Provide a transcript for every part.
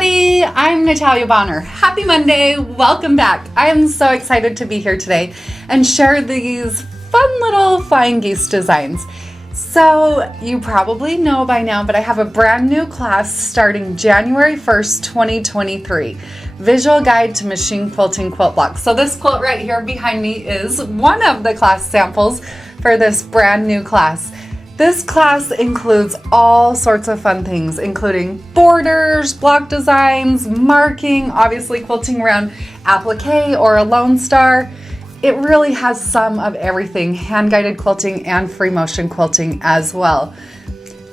everybody, I'm Natalia Bonner. Happy Monday, welcome back. I am so excited to be here today and share these fun little flying geese designs. So you probably know by now, but I have a brand new class starting January 1st, 2023. Visual Guide to Machine Quilting Quilt Blocks. So this quilt right here behind me is one of the class samples for this brand new class. This class includes all sorts of fun things, including borders, block designs, marking, obviously quilting around applique or a Lone Star. It really has some of everything, hand-guided quilting and free motion quilting as well.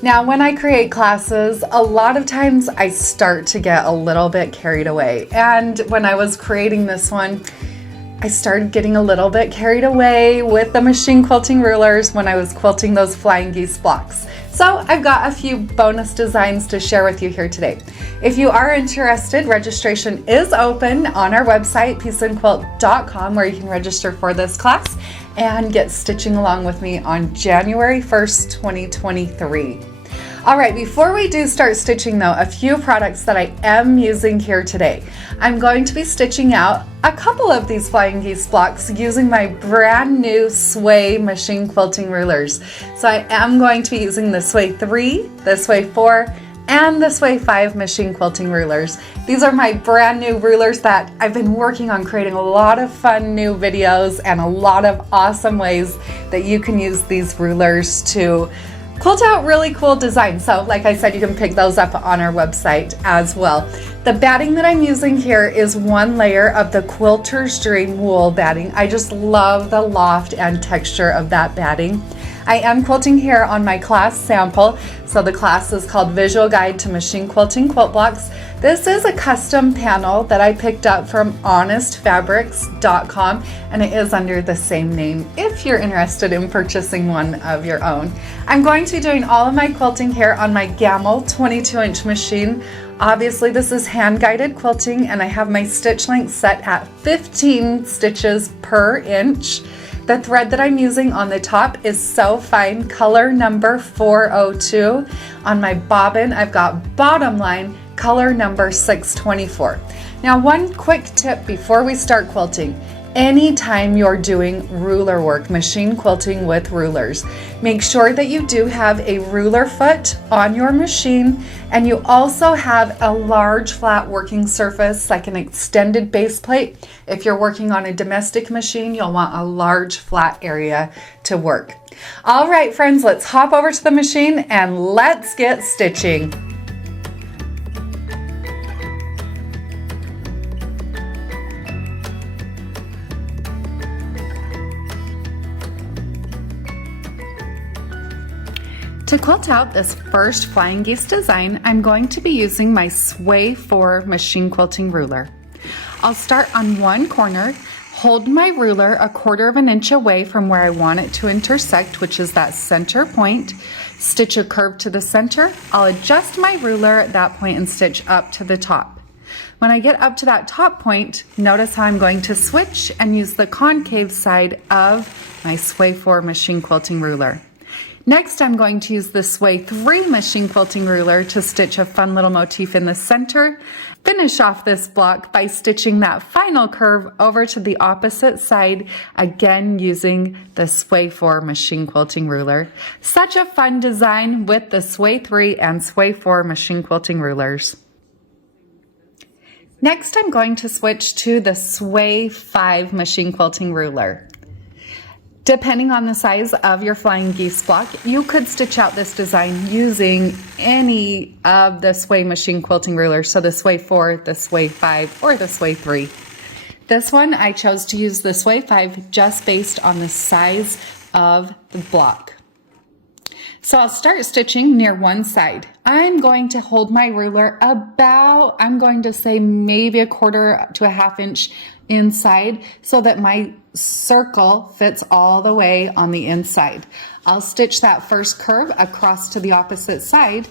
Now, when I create classes, a lot of times I start to get a little bit carried away. And when I was creating this one, I started getting a little bit carried away with the machine quilting rulers when I was quilting those flying geese blocks. So I've got a few bonus designs to share with you here today. If you are interested, registration is open on our website, peaceandquilt.com, where you can register for this class and get stitching along with me on January 1st, 2023. All right, before we do start stitching though, a few products that I am using here today. I'm going to be stitching out a couple of these flying geese blocks using my brand new Sway machine quilting rulers. So I am going to be using the Sway 3, the Sway 4, and the Sway 5 machine quilting rulers. These are my brand new rulers that I've been working on creating a lot of fun new videos and a lot of awesome ways that you can use these rulers to quilt out really cool designs. So like I said, you can pick those up on our website as well. The batting that I'm using here is one layer of the Quilter's Dream wool batting. I just love the loft and texture of that batting. I am quilting here on my class sample. So the class is called Visual Guide to Machine Quilting Quilt Blocks. This is a custom panel that I picked up from honestfabrics.com, and it is under the same name if you're interested in purchasing one of your own. I'm going to be doing all of my quilting here on my Gamble 22-inch machine. Obviously this is hand-guided quilting, and I have my stitch length set at 15 stitches per inch. The thread that I'm using on the top is So Fine color number 402. On my bobbin, I've got bottom line color number 624. Now, one quick tip before we start quilting. Anytime you're doing ruler work, machine quilting with rulers, make sure that you do have a ruler foot on your machine, and you also have a large flat working surface like an extended base plate. If you're working on a domestic machine, you'll want a large flat area to work. All right, friends, let's hop over to the machine and let's get stitching. To quilt out this first flying geese design, I'm going to be using my Sway 4 machine quilting ruler. I'll start on one corner, hold my ruler a 1/4 of an inch away from where I want it to intersect, which is that center point, stitch a curve to the center. I'll adjust my ruler at that point and stitch up to the top. When I get up to that top point, notice how I'm going to switch and use the concave side of my Sway 4 machine quilting ruler. Next, I'm going to use the Sway 3 machine quilting ruler to stitch a fun little motif in the center. Finish off this block by stitching that final curve over to the opposite side, again using the Sway 4 machine quilting ruler. Such a fun design with the Sway 3 and Sway 4 machine quilting rulers. Next, I'm going to switch to the Sway 5 machine quilting ruler. Depending on the size of your flying geese block, you could stitch out this design using any of the Sway machine quilting rulers, so the Sway 4, the Sway 5, or the Sway 3. This one, I chose to use the Sway 5 just based on the size of the block. So I'll start stitching near one side. I'm going to hold my ruler about, I'm going to say maybe 1/4 to a 1/2 inch inside so that my circle fits all the way on the inside. I'll stitch that first curve across to the opposite side.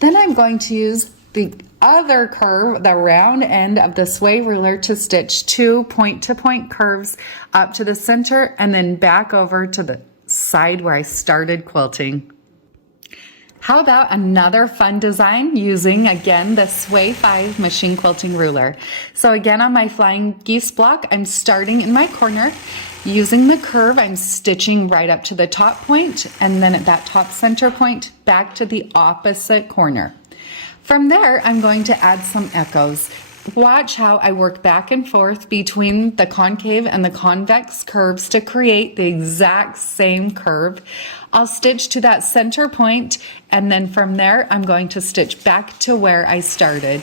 Then I'm going to use the other curve, the round end of the Sway ruler, to stitch 2 point-to-point curves up to the center and then back over to the side where I started quilting. How about another fun design using, again, the Sway 5 machine quilting ruler? So again, on my flying geese block, I'm starting in my corner. Using the curve, I'm stitching right up to the top point, and then at that top center point, back to the opposite corner. From there, I'm going to add some echoes. Watch how I work back and forth between the concave and the convex curves to create the exact same curve. I'll stitch to that center point, and then from there, I'm going to stitch back to where I started.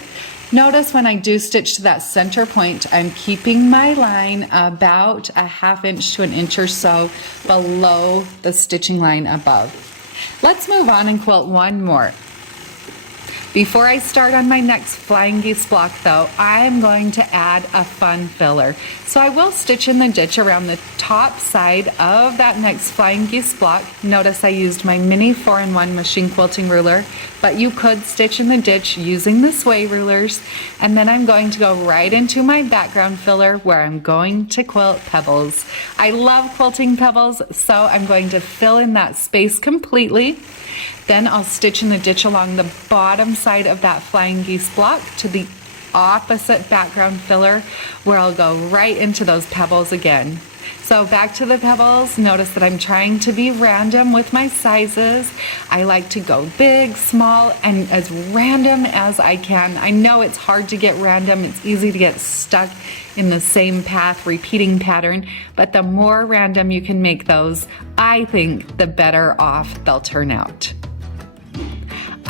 Notice when I do stitch to that center point, I'm keeping my line about a ½ inch to an inch or so below the stitching line above. Let's move on and quilt one more. Before I start on my next flying geese block though, I am going to add a fun filler. So I will stitch in the ditch around the top side of that next flying geese block. Notice I used my mini 4-in-1 machine quilting ruler, but you could stitch in the ditch using the Sway rulers. And then I'm going to go right into my background filler where I'm going to quilt pebbles. I love quilting pebbles, so I'm going to fill in that space completely. Then I'll stitch in the ditch along the bottom side of that flying geese block to the opposite background filler where I'll go right into those pebbles again. So back to the pebbles, notice that I'm trying to be random with my sizes. I like to go big, small, and as random as I can. I know it's hard to get random. It's easy to get stuck in the same path, repeating pattern, but the more random you can make those, I think the better off they'll turn out.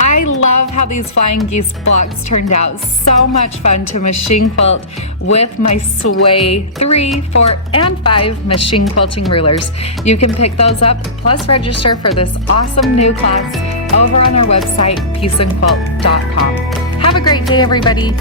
I love how these flying geese blocks turned out. So much fun to machine quilt with my Sway 3, 4, and 5 machine quilting rulers. You can pick those up plus register for this awesome new class over on our website, peaceandquilt.com. Have a great day, everybody.